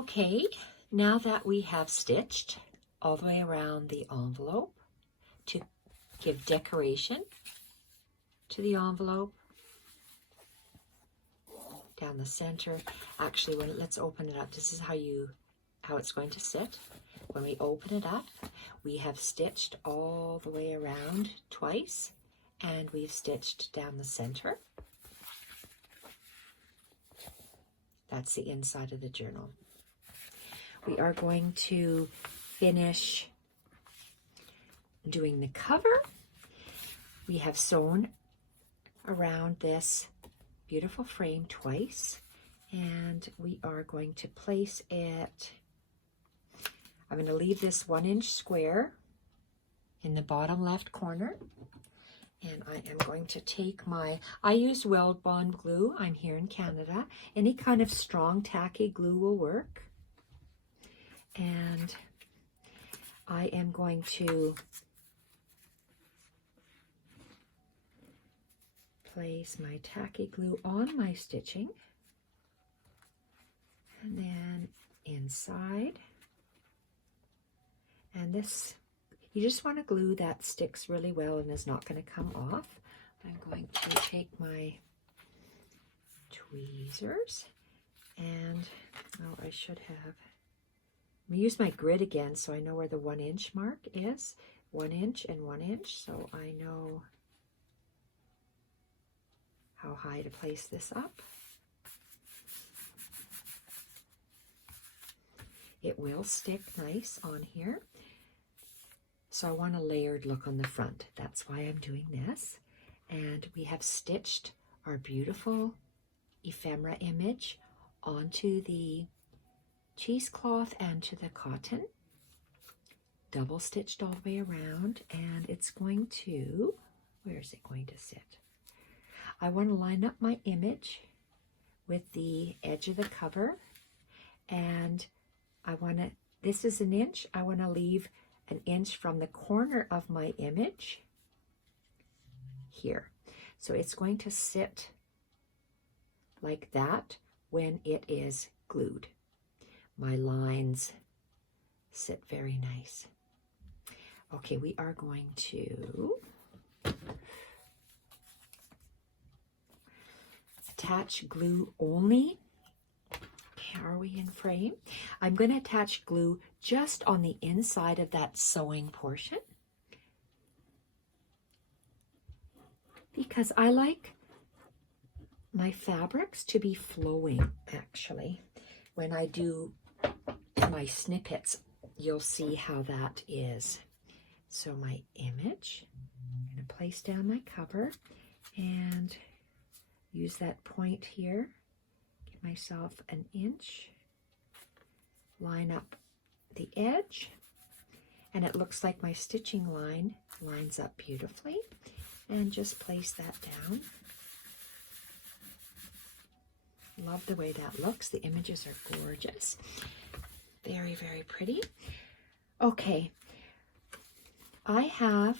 Okay, now that we have stitched all the way around the envelope to give decoration to the envelope, down the center. Actually, let's open it up. This is how it's going to sit. When we open it up, we have stitched all the way around twice, and we've stitched down the center. That's the inside of the journal. We are going to finish doing the cover. We have sewn around this beautiful frame twice, and we are going to place it. I'm going to leave this 1-inch square in the bottom left corner, and I am going to take I use Weld Bond glue. I'm here in Canada. Any kind of strong tacky glue will work. And I am going to place my tacky glue on my stitching, and then inside. And this, you just want to glue that sticks really well and is not going to come off. I'm going to take my tweezers and, oh, I should have, I'm going to use my grid again so I know where the 1-inch mark is. 1 inch and 1 inch, so I know how high to place this up. It will stick nice on here. So I want a layered look on the front. That's why I'm doing this. And we have stitched our beautiful ephemera image onto the cheesecloth and to the cotton. Double stitched all the way around, and it's going to, where is it going to sit? I want to line up my image with the edge of the cover, and I want to, this is 1 inch, I want to leave 1 inch from the corner of my image here. So it's going to sit like that when it is glued. My lines sit very nice. Okay, we are going to attach glue only. Okay, are we in frame? I'm going to attach glue just on the inside of that sewing portion, because I like my fabrics to be flowing. Actually, when I do my snippets, you'll see how that is. So my image, I'm going to place down my cover and use that point here, give myself 1 inch, line up the edge, and it looks like my stitching line lines up beautifully, and just place that down. Love the way that looks. The images are gorgeous. Very, very pretty. Okay, I have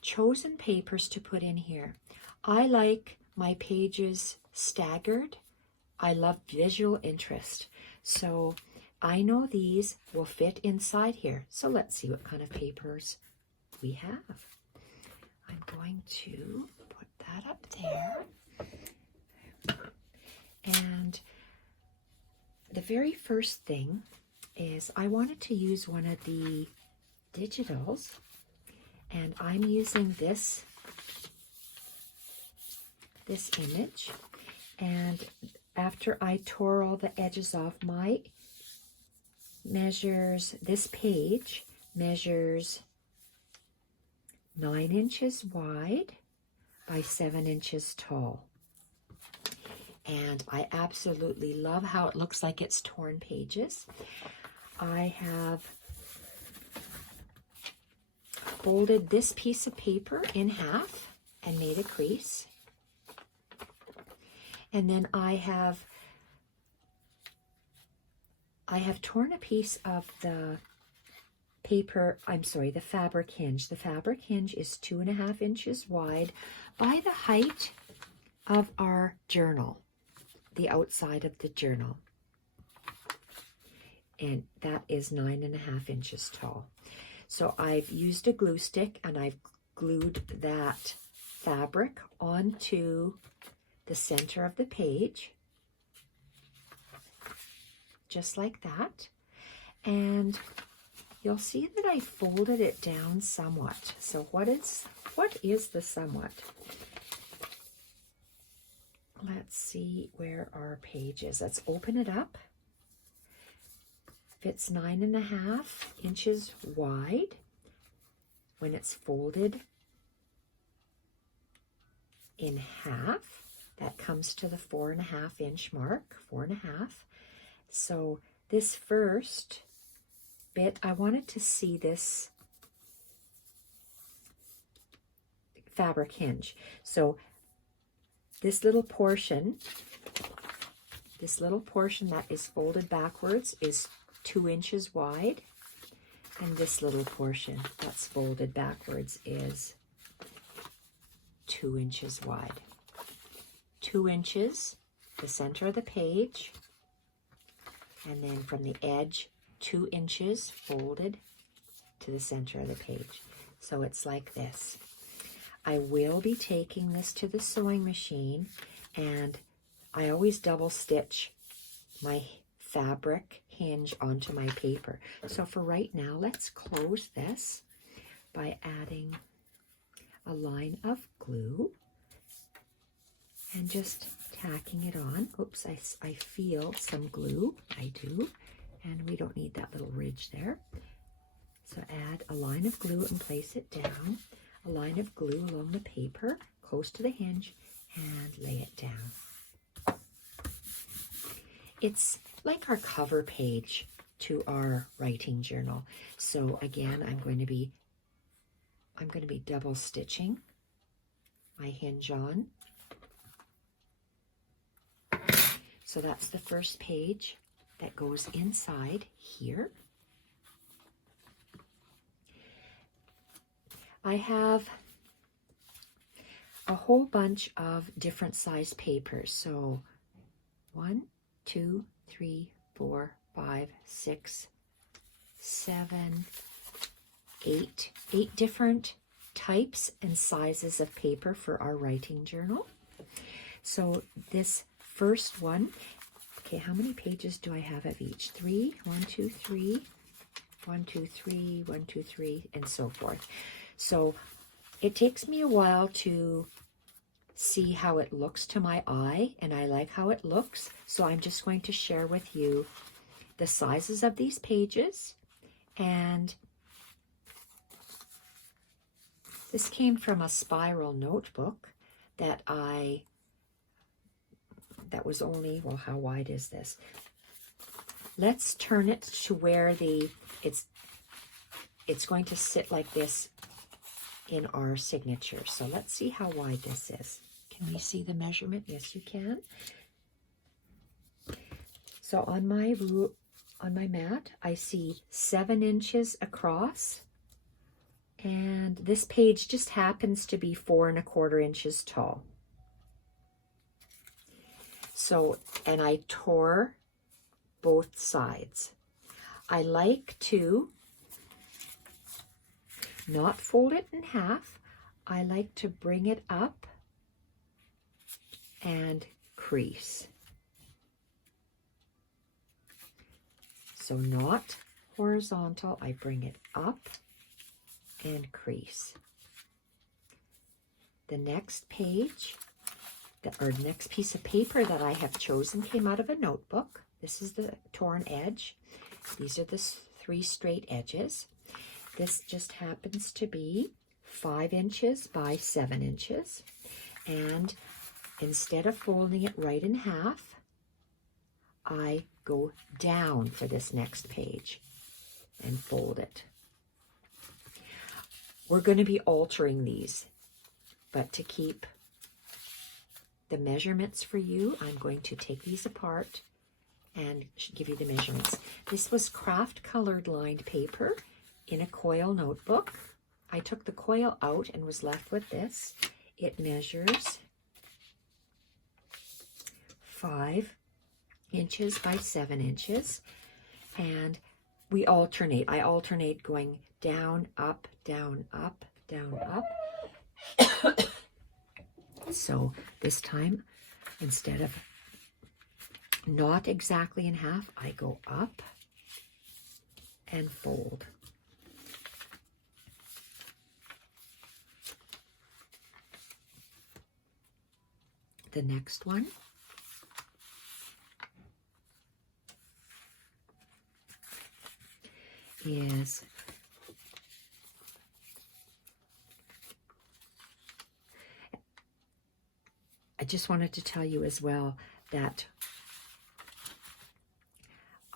chosen papers to put in here. I like my pages staggered. I love visual interest. So I know these will fit inside here. So let's see what kind of papers we have. I'm going to put that up there. And the very first thing is I wanted to use one of the digitals, and I'm using this image, and after I tore all the edges off, my measures, this page measures 9 inches wide by 7 inches tall. And I absolutely love how it looks like it's torn pages. I have folded this piece of paper in half and made a crease. And then I have torn a piece of the paper, the fabric hinge. The fabric hinge is 2.5 inches wide by the height of our journal, the outside of the journal. and that is 9.5 inches tall. So I've used a glue stick and I've glued that fabric onto the center of the page, just like that. And you'll see that I folded it down somewhat. So what is the somewhat? Let's see where our page is. Let's open it up. Fits 9.5 inches wide when it's folded in half. That comes to the 4.5 inch mark, 4.5. So this first bit, I wanted to see this fabric hinge. So this little portion that is folded backwards is 2 inches wide, and this little portion that's folded backwards is 2 inches wide. 2 inches, the center of the page, and then from the edge, 2 inches folded to the center of the page. So it's like this. I will be taking this to the sewing machine, and I always double stitch my fabric hinge onto my paper. So for right now, let's close this by adding a line of glue and just tacking it on. Oops, I feel some glue. I do. And we don't need that little ridge there. So add a line of glue and place it down. A line of glue along the paper, close to the hinge, and lay it down. It's like our cover page to our writing journal. So again, I'm going to be double stitching my hinge on. So that's the first page that goes inside here. I have a whole bunch of different size papers. So 1, 2, 3, 4, 5, 6, 7, 8 different types and sizes of paper for our writing journal. So this first one, okay, how many pages do I have of each? 3, 1, 2, 3, 1, 2, 3, 1, 2, 3, and so forth. So it takes me a while to see how it looks to my eye, and I like how it looks. So I'm just going to share with you the sizes of these pages. And this came from a spiral notebook that was only, well, how wide is this? Let's turn it to where it's going to sit like this in our signature. So let's see how wide this is. Can we see the measurement? Yes, you can. So on my mat, I see 7 inches across, and this page just happens to be 4¼ inches tall. So, and I tore both sides. I like to not fold it in half. I like to bring it up and crease. So not horizontal, I bring it up and crease. The next page, or next piece of paper that I have chosen came out of a notebook. This is the torn edge. These are the 3 straight edges. This just happens to be 5 inches by 7 inches. And instead of folding it right in half, I go down for this next page and fold it. We're going to be altering these, but to keep the measurements for you, I'm going to take these apart and give you the measurements. This was craft colored lined paper in a coil notebook. I took the coil out and was left with this. It measures 5 inches by 7 inches. and we alternate. I alternate going down, up, down, up, down, up. So this time, instead of not exactly in half, I go up and fold. The next one is I just wanted to tell you as well that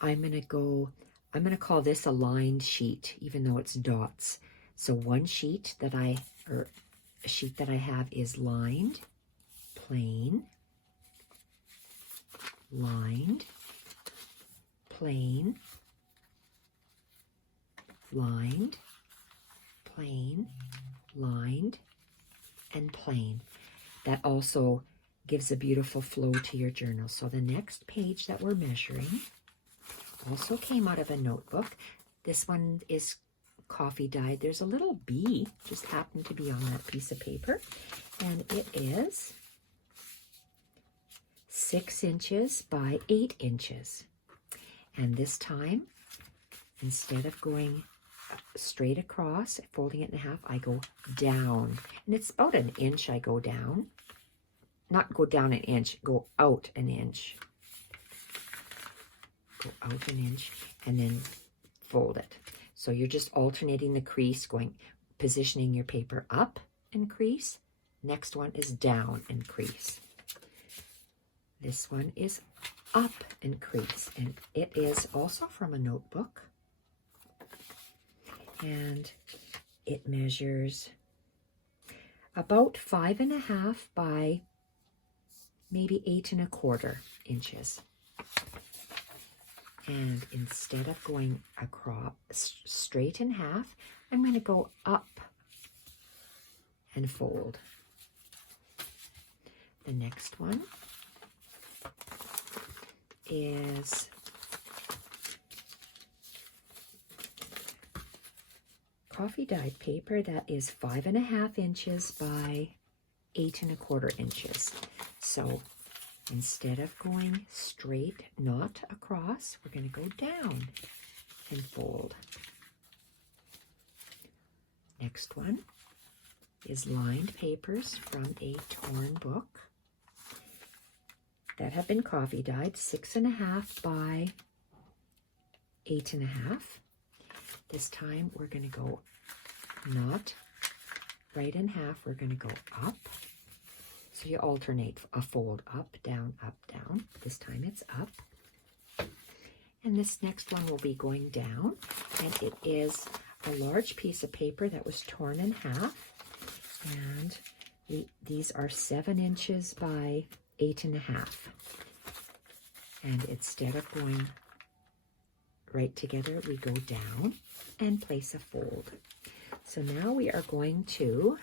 I'm going to call this a lined sheet, even though it's dots. So one sheet that a sheet that I have is lined, plain, lined, plain, lined, plain, lined, and plain. That also gives a beautiful flow to your journal. So the next page that we're measuring also came out of a notebook. This one is coffee dyed. There's a little bee just happened to be on that piece of paper, and it is 6 inches by 8 inches. And this time, instead of going straight across, folding it in half, I go down. And it's about an inch I go down. Not go down an inch, go out an inch. Go out an inch and then fold it. So you're just alternating the crease, positioning your paper up and crease. Next one is down and crease. This one is up and crease, and it is also from a notebook. And it measures about 5.5 by maybe 8 1/4 inches. And instead of going across straight in half, I'm going to go up and fold. The next one is coffee dyed paper that is 5.5 inches by 8 1/4 inches. So instead of going straight, not across, we're going to go down and fold. Next one is lined papers from a torn book that have been coffee dyed, 6.5 by 8.5. This time we're going to go not right in half, we're going to go up. So you alternate a fold, up, down, up, down. This time it's up. And this next one will be going down. And it is a large piece of paper that was torn in half. And these are 7 inches by 8.5. And instead of going right together, we go down and place a fold. So now we are going to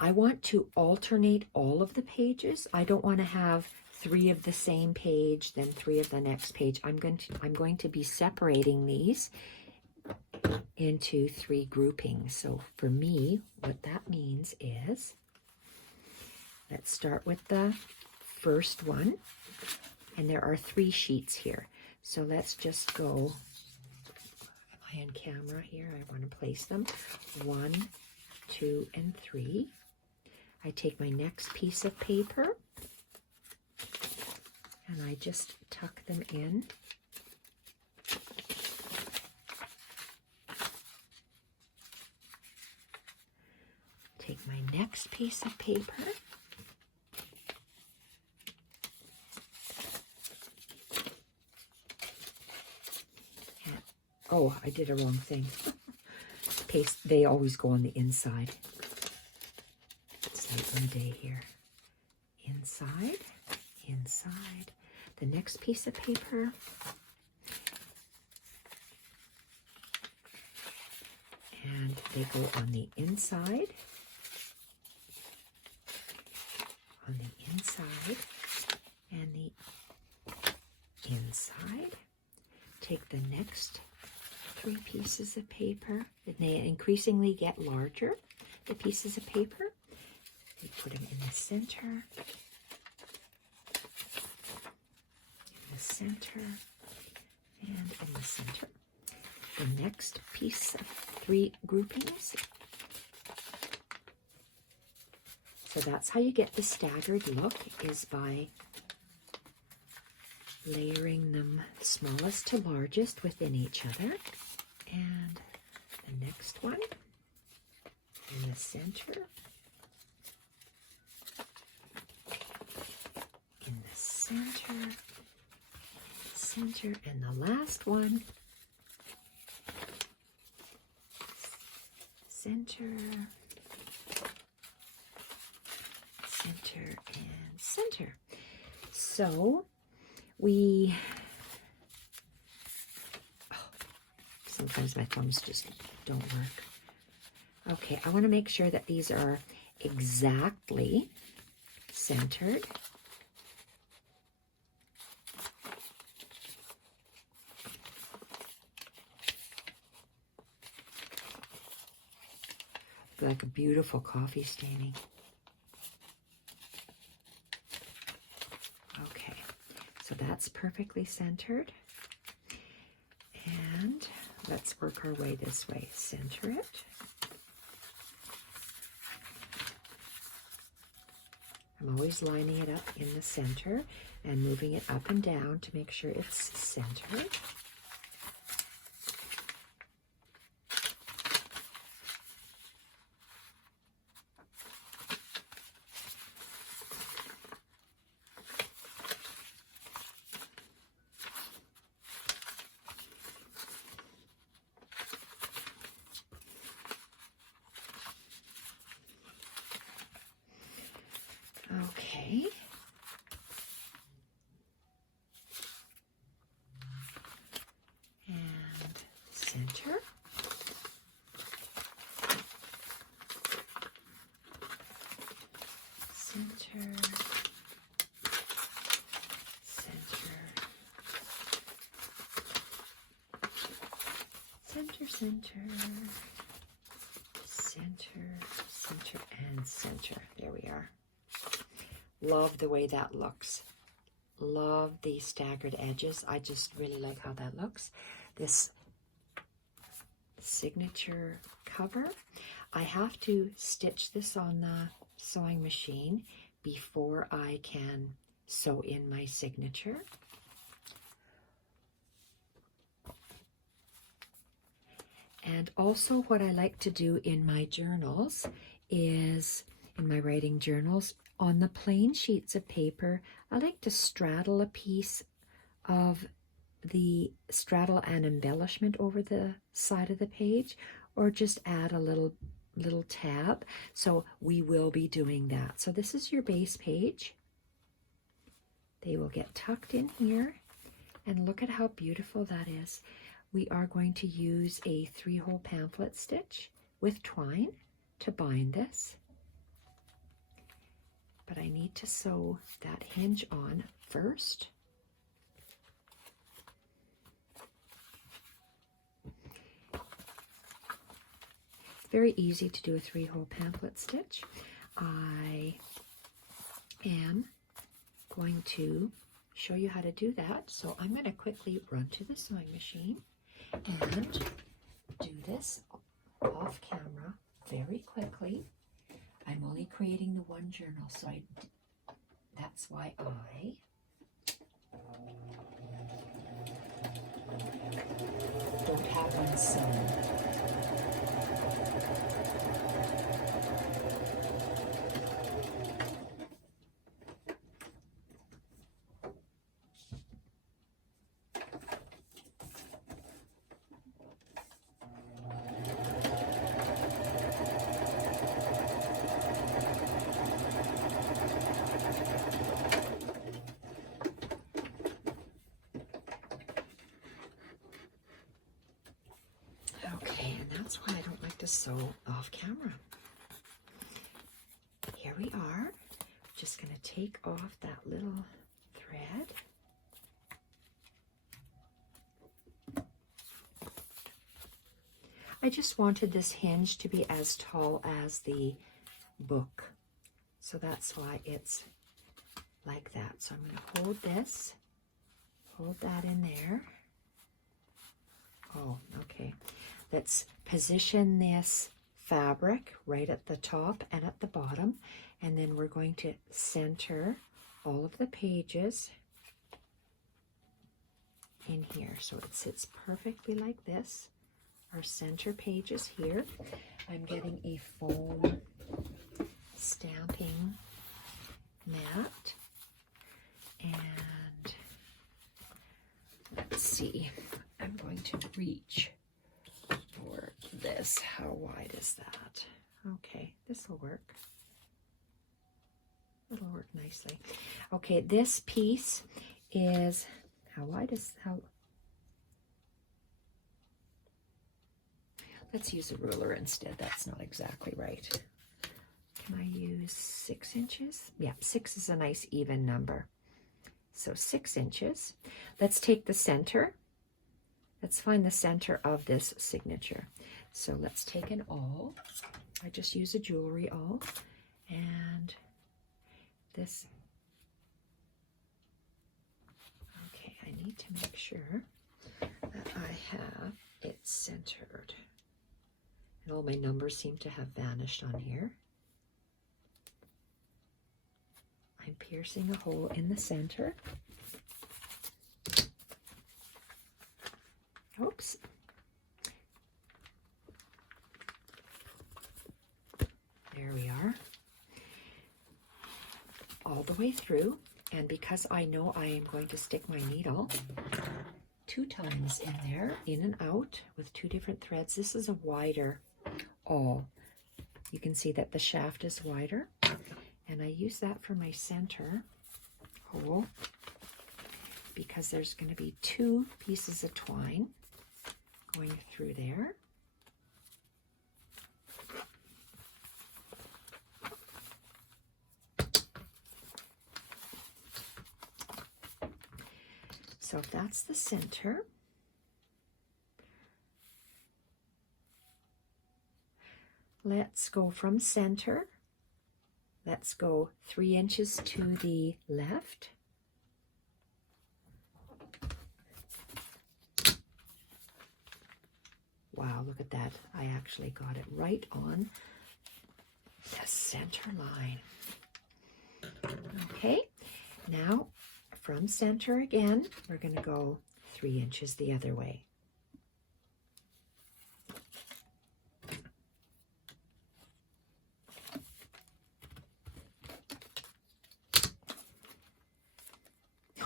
I want to alternate all of the pages. I don't want to have 3 of the same page, then 3 of the next page. I'm going to be separating these into 3 groupings. So for me, what that means is, let's start with the first one. And there are 3 sheets here. So let's just go, am I on camera here? I want to place them. 1, 2, and 3. I take my next piece of paper and I just tuck them in. Take my next piece of paper and, oh, I did a wrong thing. Paste, they always go on the inside. One day here. Inside, inside. The next piece of paper. And they go on the inside. On the inside. and the inside. Take the next 3 pieces of paper, and they increasingly get larger, the pieces of paper. We put them in the center, and in the center. The next piece of 3 groupings. So that's how you get the staggered look, is by layering them smallest to largest within each other. And the next one in the center, in the center, and the last one, center, and center. So we, sometimes my thumbs just don't work. Okay, I want to make sure that these are exactly centered. Like a beautiful coffee staining. Okay, so that's perfectly centered. And let's work our way this way. Center it. I'm always lining it up in the center and moving it up and down to make sure it's centered. Okay. And center. Center. Center. Center, center. Center, center, and center. There we are. Love the way that looks. Love the staggered edges. I just really like how that looks. This signature cover, I have to stitch this on the sewing machine before I can sew in my signature. And also what I like to do in my journals is, in my writing journals, on the plain sheets of paper, I like to straddle a piece of the straddle and embellishment over the side of the page, or just add a little tab. So we will be doing that. So this is your base page. They will get tucked in here, and look at how beautiful that is. We are going to use a 3-hole pamphlet stitch with twine to bind this. But I need to sew that hinge on first. It's very easy to do a 3-hole pamphlet stitch. I am going to show you how to do that. So I'm going to quickly run to the sewing machine and do this off camera very quickly. I'm only creating the one journal, so that's why I don't have one sewn. That's why I don't like to sew off camera. Here we are. Just going to take off that little thread. I just wanted this hinge to be as tall as the book. So that's why it's like that. So I'm going to hold this, hold that in there. Oh, okay. Let's position this fabric right at the top and at the bottom. And then we're going to center all of the pages in here. So it sits perfectly like this. Our center page is here. I'm getting a foam stamping mat. And let's see, I'm going to reach for this. How wide is that? Okay, this will work. It'll work nicely. Okay, this piece is, how wide is, let's use a ruler instead. That's not exactly right. Can I use 6 inches? Yeah, 6 is a nice even number. So 6 inches. Let's take the center. Let's find the center of this signature. So let's take an awl. I just use a jewelry awl. And this. Okay, I need to make sure that I have it centered. And all my numbers seem to have vanished on here. I'm piercing a hole in the center. Oops. There we are. All the way through. And because I know I am going to stick my needle 2 times in there, in and out, with 2 different threads. This is a wider awl. You can see that the shaft is wider. And I use that for my center hole because there's going to be 2 pieces of twine going through there. So if that's the center, let's go from center. Let's go 3 inches to the left. Wow, look at that. I actually got it right on the center line. Okay, now from center again, we're going to go 3 inches the other way.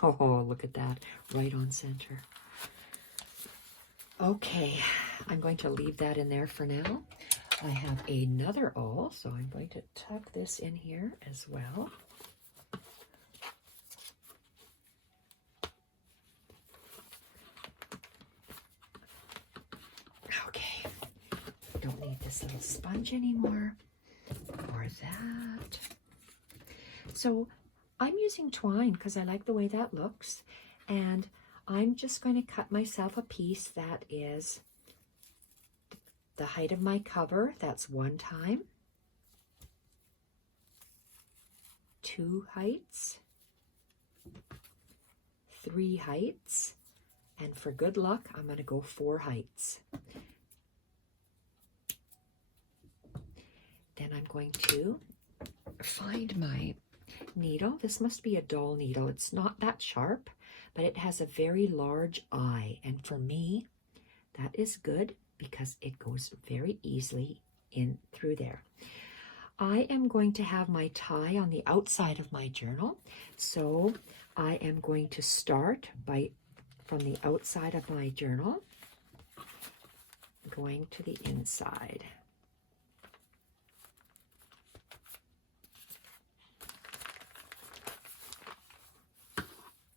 Oh, look at that, right on center. Okay, I'm going to leave that in there for now. I have another awl, so I'm going to tuck this in here as well. Okay, don't need this little sponge anymore, or that. So I'm using twine because I like the way that looks, and I'm just going to cut myself a piece that is the height of my cover. That's 1 time, 2 heights, 3 heights, and for good luck, I'm going to go 4 heights. Then I'm going to find my needle. This must be a dull needle. It's not that sharp, but it has a very large eye, and for me that is good because it goes very easily in through there. I am going to have my tie on the outside of my journal, so I am going to start from the outside of my journal going to the inside.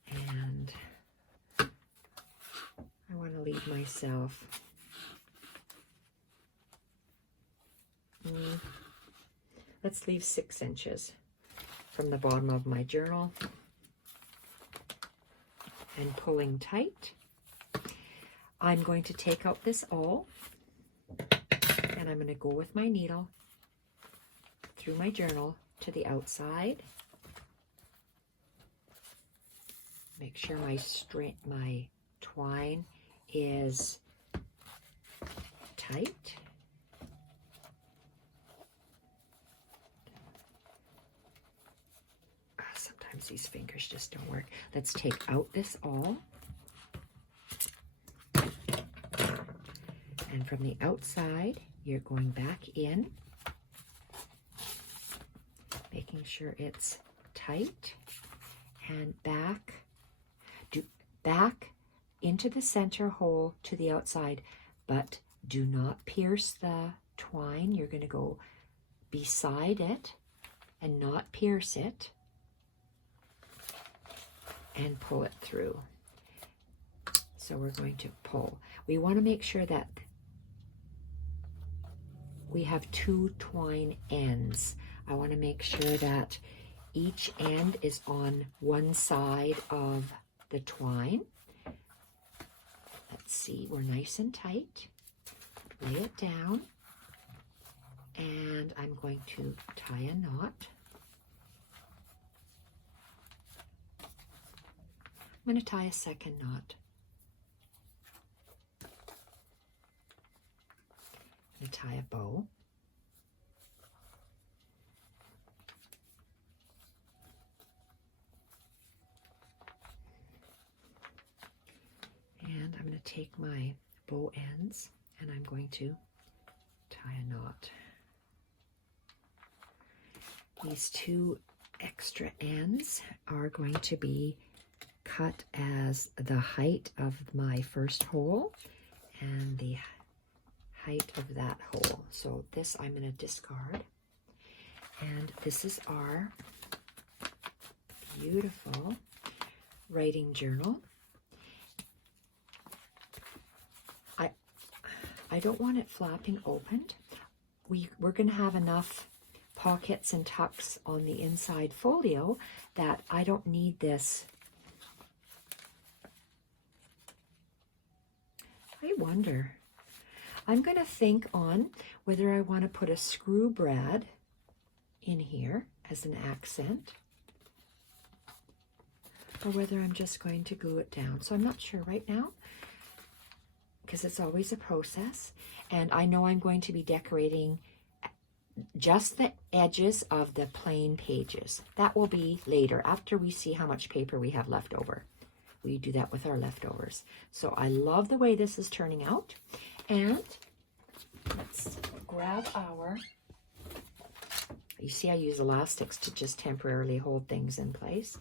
And I want to leave myself let's leave 6 inches from the bottom of my journal. and pulling tight. I'm going to take out this awl, and I'm going to go with my needle through my journal to the outside. Make sure my twine is tight. Sometimes these fingers just don't work. Let's take out this awl. And from the outside, you're going back in, making sure it's tight, and back into the center hole to the outside, but do not pierce the twine. You're going to go beside it and not pierce it, and pull it through. So we're going to pull. We want to make sure that we have 2 twine ends. I want to make sure that each end is on one side of the twine. Let's see, we're nice and tight. Lay it down, and I'm going to tie a knot. I'm going to tie a second knot. I'm going to tie a bow. And I'm going to take my bow ends and I'm going to tie a knot. These 2 extra ends are going to be cut as the height of my first hole and the height of that hole. So this I'm going to discard. And this is our beautiful writing journal. I don't want it flapping opened. We're going to have enough pockets and tucks on the inside folio that I don't need this. I wonder. I'm going to think on whether I want to put a screw brad in here as an accent, or whether I'm just going to glue it down. So I'm not sure right now, because it's always a process. And I know I'm going to be decorating just the edges of the plain pages. That will be later, after we see how much paper we have left over. We do that with our leftovers. So I love the way this is turning out. And let's grab our, you see I use elastics to just temporarily hold things in place.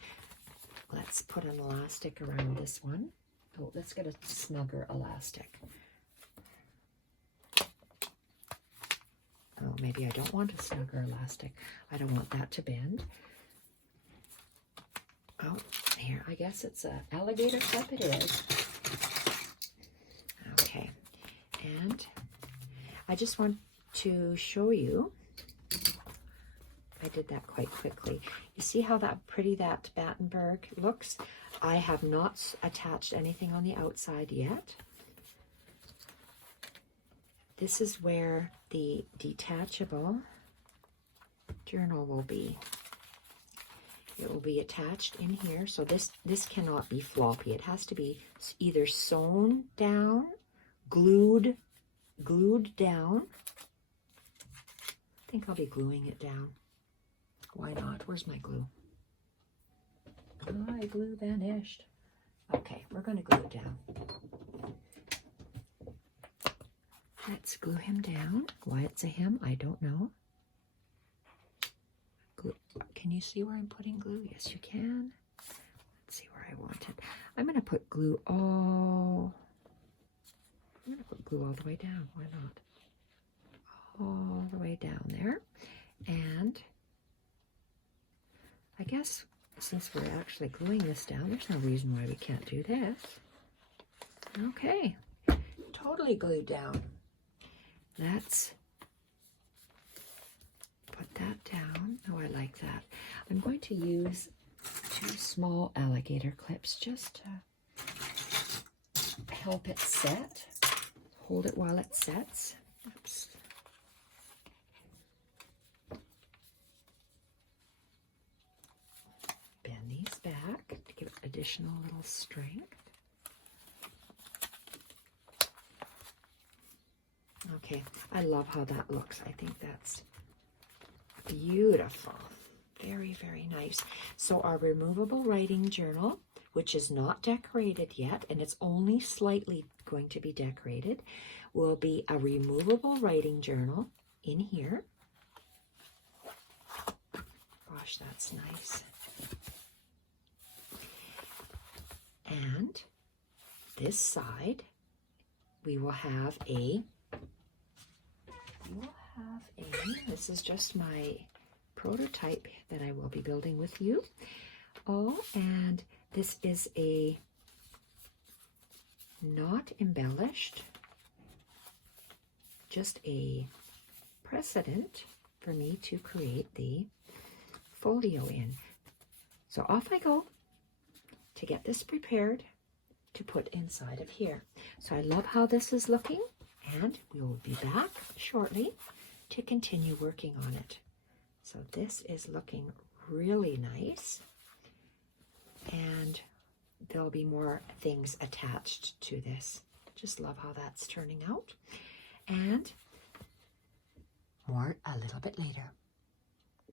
Let's put an elastic around this one. Oh, let's get a snugger elastic. Oh, maybe I don't want a snugger elastic. I don't want that to bend. Oh, here, I guess it's an alligator clip. It is. Okay, and I just want to show you, I did that quite quickly. You see how pretty that Battenberg looks? I have not attached anything on the outside yet. This is where the detachable journal will be. It will be attached in here. So this cannot be floppy. It has to be either sewn down, glued down. I think I'll be gluing it down. Why not? Where's my glue? My glue vanished. Okay, we're going to glue it down. Let's glue him down. Why it's a him, I don't know. Glue. Can you see where I'm putting glue? Yes, you can. Let's see where I want it. I'm going to put glue all... I'm going to put glue all the way down. Why not? All the way down there. And I guess since we're actually gluing this down, there's no reason why we can't do this. Okay. Totally glued down. Let's put that down. Oh, I like that. I'm going to use 2 small alligator clips just to help it set. Hold it while it sets. Oops. Bend these back to give it additional little strength. Okay, I love how that looks. I think that's beautiful. Very, very nice. So our removable writing journal, which is not decorated yet, and it's only slightly going to be decorated, will be a removable writing journal in here. Gosh, that's nice. And this side, we will have this is just my prototype that I will be building with you. Oh, and this is a not embellished, just a precedent for me to create the folio in. So off I go to get this prepared to put inside of here. So I love how this is looking, and we will be back shortly to continue working on it. So this is looking really nice, and there'll be more things attached to this. Just love how that's turning out, and more a little bit later.